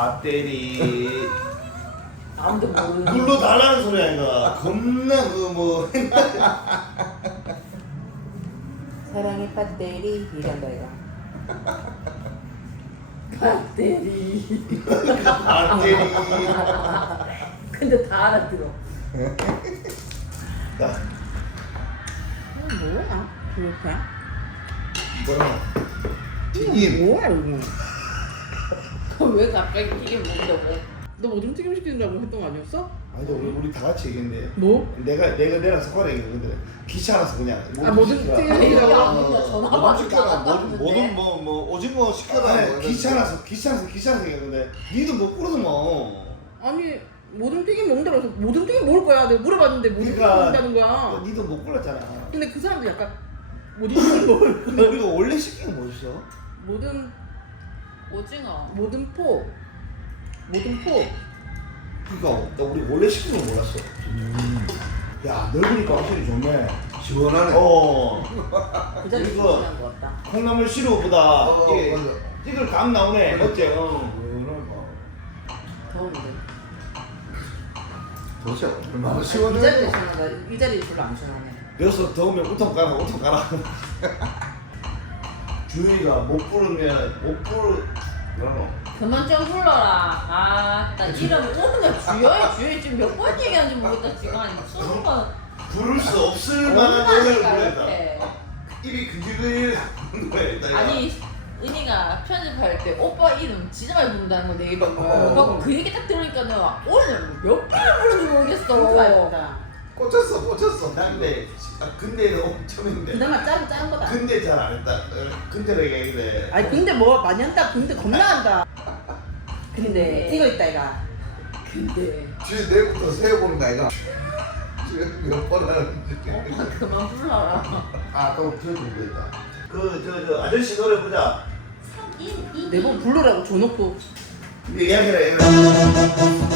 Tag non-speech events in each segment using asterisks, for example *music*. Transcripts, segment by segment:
배터리 아무도 모르는. 물로 달라는 소리 아닌가 겁나 그뭐 사랑의 배터리 이란다 이거. 배터리. 배터리 근데 다 알아들어. 자, 이거 뭐야? 이렇게? 뭐라 이거 뭐야 이거? 왜 갑자기 이게 뭔다고? 너 오줌 튀김 시킨다고 했던 거 아니었어? 아니 우리, 우리 다 같이 얘기했는데 뭐? 내가 내가 내랑 석화랑 얘기했는데 귀찮아서 그냥 아, 뭐든. 튀김 시키라고? 여기 아무나 전화 뭐든 받을 시켜라. 줄 뭐든 알았는데. 뭐든 뭐, 뭐 오징어 시켜라. 아니, 뭐 귀찮아서 귀찮아서 귀찮아서 얘기했는데 니도 못 부르더만 아니 모든 튀김 먹는다고 해서 모든 튀김 먹을 거야. 내가 물어봤는데 모든 튀김 그러니까 먹는다는 거야. 니도 못 불렀잖아 근데 그 사람도 약간 *laughs* 모든 튀김 먹을 근데 우리가 원래 게 뭐였어? 모든 오징어. 모든 포 모든 포 그니까 나 우리 원래 시킨 걸 몰랐어 야 넓으니까 확실히 좋네 시원하네. 어 그 자리 이거- 중요한 것 같다. 콩나물 시루보다 어, 이게 맞아. 이걸 감 나오네 어째 어. 더운데. 도대체 얼마나 이 시원해. 자리에 시원하다. 이 자리에 별로 안 시원하네. 여기서 더우면 우통 가라 우통 가라 주윤이가 못 부르면 못 부르 그만 좀 불러라. 아, 나 이름 오는 거 주여해 주여 지금 몇 번 얘기하는지 모르겠다 지금 아니 수는 건 부를 수 없을 만한 노래를 얼마나 부른다. 입이 근질근질 하는 거야 일단 아니 은희가 편집할 때 오빠 이름 진짜 많이 부른다는 거 내 이름을. 어. 그 얘기 딱 들으니까 내가 오늘 몇 번을 부르는지 모르겠어. 꽂혔어, 꽂혔어. 근데 아, 근데는 엄청 했는데 그나마 짜고 짠 거다. 근데 잘 안 했다 어, 근데를 얘기해 아니 근데 뭐 많이 한다. 근데 겁나 한다. 근데. 이거 있다 이가. 근데 뒤에 내부터 세어보는 거 아이가? 지금 몇번 하는지. 오빠 그만 불러라. 아, 또 들어준 거 있다. 그저 저 아저씨 노래 보자 내보 불러라고 줘놓고 이야기를 해아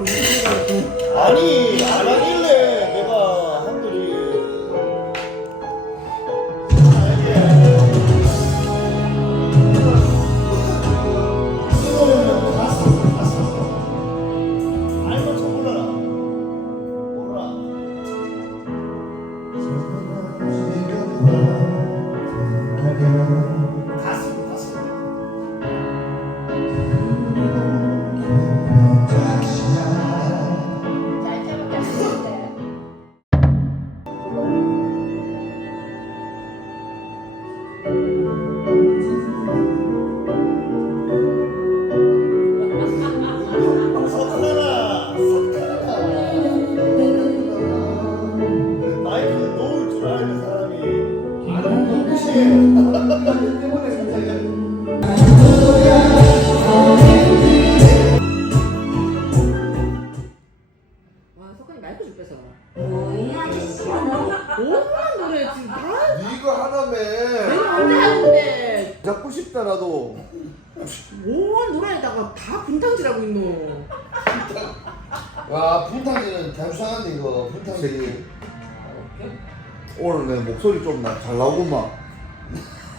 너무 불러가지고 아니 와 석환이 마이크 좀 뺏어 오만 노래 지금 다 네가 하나매. 내가 언제 하는데 잡고 싶다 나도. 오만 노래에다가 다 분탕질하고 있노 와, 분탕기는 단순한데 이거 분탕기. 오늘 내 목소리 좀 잘 나오구만.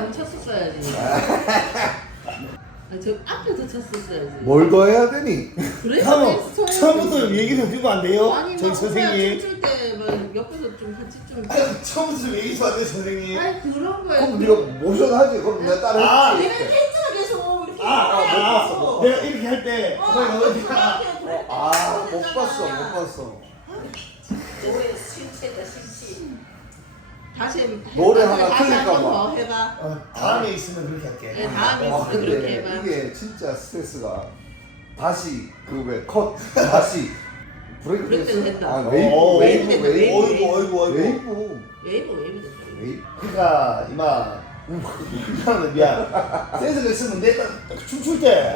한번 쳤었어야지. *laughs* 아, 저 앞에서 쳤었어야지. 뭘 더 해야 되니? 쳐. 처음부터 얘기 좀 해주면 안 돼요? 아니 저희 막 선생님 춤출 때막 옆에서 좀 같이 좀. 처음부터 좀 얘기 좀 하세요 선생님 아니 그런 거야. 그럼 네가 모션 하지. 그럼 내가 따라 아, 했지. 얘는 했잖아 계속 이렇게 아, 내가 이렇게 할때 정말 어디가 아, 못 봤어, 못 봤어. 노래 실체다 실체. 다시 노래 하나 다시 틀릴까 한번 봐. 더 해봐. 어, 다음에 있으면 그렇게 할게. 네, 다음에 아, 있으면 그렇게 근데 해봐. 이게 진짜 스트레스가 다시 그 왜 컷 다시 브레이크 브레이크 댄스? 된다. 아 오, 웨이브 웨이브 웨이브, 웨이브 어이구 어이구 어이구. 웨이브 웨이브 웨이브. 웨이브 그러니까 이마 미안하다 미안. 센스가 있으면 내가 딱 춤출 때.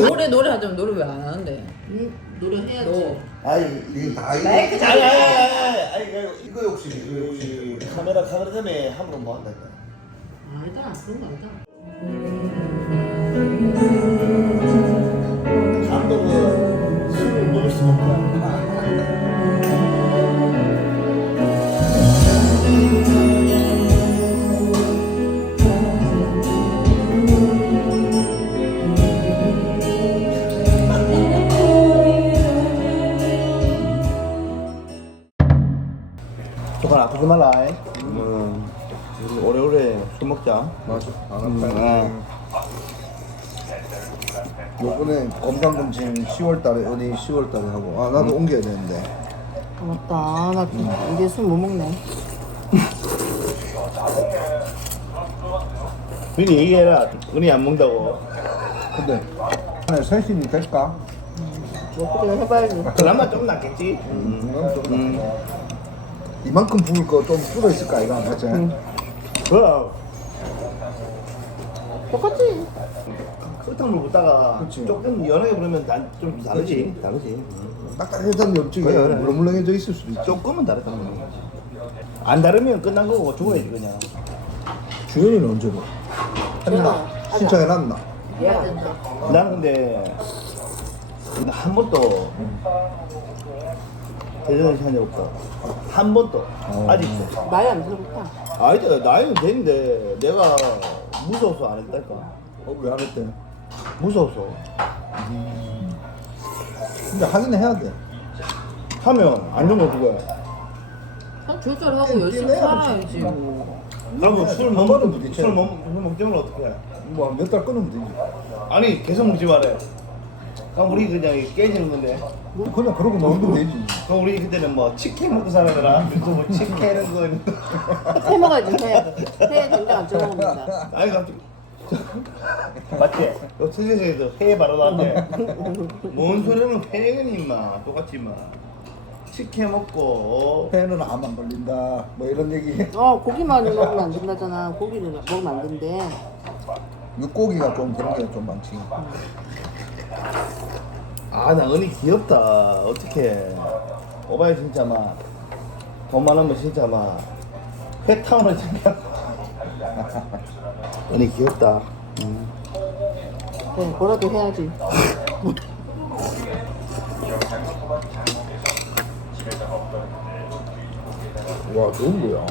노래 노래 하자면 노래 왜 안 하는데? 응 노래 해야지. 아니 이게 다 이거 마이크 아니 아니 아니 아니 이거 이거 욕심 이거 욕심 이 카메라 카메라 때문에 함부로 뭐 한다. 아니다 그런 거 아니다. 요번에 건강검진 10월 달에 어디 10월 달에 하고 아 나도 옮겨야 되는데 아, 맞다. 나 이제 술 못 먹네. 괜히 얘기해라. 은희 안 먹는다고. 근데 안에 sen신이 될까? 뭐 그래 해봐야지. 그나마 좀 낫겠지. 음, 그럼 좀 음. 이만큼 부을 거 좀 줄어 있을까 이거 맞지? 그럼 똑같지. 설탕 물 붓다가 그치. 조금 연하게 부르면 난 좀 다르지. 다르지. 딱딱했던 옆쪽에 그래, 그래. 물렁물렁해져 있을 수도 있죠 조금은 다르다. 안 다르면 끝난 거고 죽어야지 그냥. 주연이는 언제 뭐? 했나? 신청해놨나? 해야 된다. 나는 근데 한 번도 대전에 한적 없고 한 번도 어. 아직도. 나이 안 들었다. 아니다 나이는 됐는데 내가 무서워서 안 했다니까. 어, 왜 안 했대? 무서워서. 근데 하긴 해야 돼 하면 안 좋은 거 그거야. 그럼 조절 하고 열심히 살아야지 뭐. 그러면 술한 먹, 번은 부딪혀야 술 돼. 먹, 술 먹지 면 어떻게 해? 뭐몇 달 끊으면 되지 아니 계속 먹지 말래. 그럼 우리 그냥 깨지는 건데. 그냥 그러고 놀면 되지 그럼 우리 그때는 뭐 치킨 먹고 살아더라. 유튜브 치킨은 거. *laughs* 해 먹어야지 해. 해 된장 안 먹는다. 아니 갑자기. *laughs* 맞지? 너 세상에서 회 바로 나왔네. *laughs* 뭔 소리는 회는 임마 똑같지 임마. 치킨 먹고 회는 암 안 걸린다 뭐 이런 얘기 어 고기만 먹으면 안 된다잖아. 고기를 먹으면 안 된대. 육고기가 좀 그런 게 좀 많지 아나 은희 귀엽다. 어떻게? 오바야 진짜 막 돈만 하면 진짜 막 회 타오는 진짜. 은희 귀엽다. 음. 그래 뭐라도 해야지. 와 좋은 거야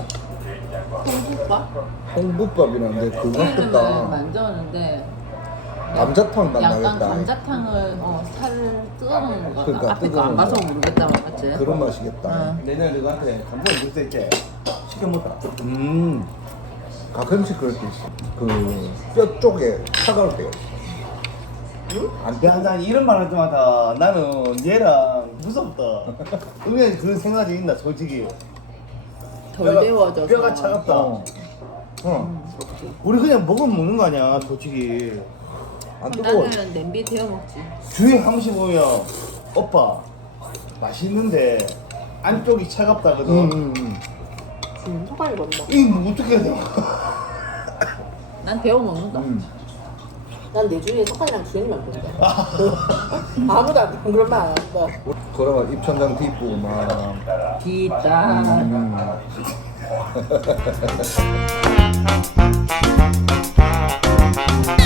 홍국밥? 홍국밥이라는데 그거 이름을 같겠다 만졌는데 감자탕 맛 약간 나겠다 감자탕을 어, 살을 뜯어놓는 거 그러니까 같아. 앞에 거안 뜯어놓는 봐서 거. 모르겠다 맞지? 그런 맛이겠다 응. 내년 너한테 감독 물수 있게 시켜 먹다. 음. 가끔씩 그럴 때 있어 그 뼈 쪽에 차가울 때가 있어 안 야, 난 이런 말 할 때마다 나는 얘랑 무섭다. *laughs* 은혜 그런 생각이 있나, 솔직히. 덜 뼈가- 데워져서. 뼈가 차갑다. 어. 어. 우리 그냥 먹으면 먹는 거 아니야, 솔직히. 안 뜨거워 나는 냄비 데워 먹지. 주위에 한 번씩 보면, 오빠, 맛있는데, 안쪽이 차갑다거든. 응, 응, 응. 지금 소갈이 건다. 이거 뭐 어떻게 해야 돼? 난 데워 먹는다. 응. 난내 주위에 소갈이랑 주연이만 본다. 아무도 안 그런 말 안 한다. 그러면 입천장 뒷부 막 기타. 음. *laughs*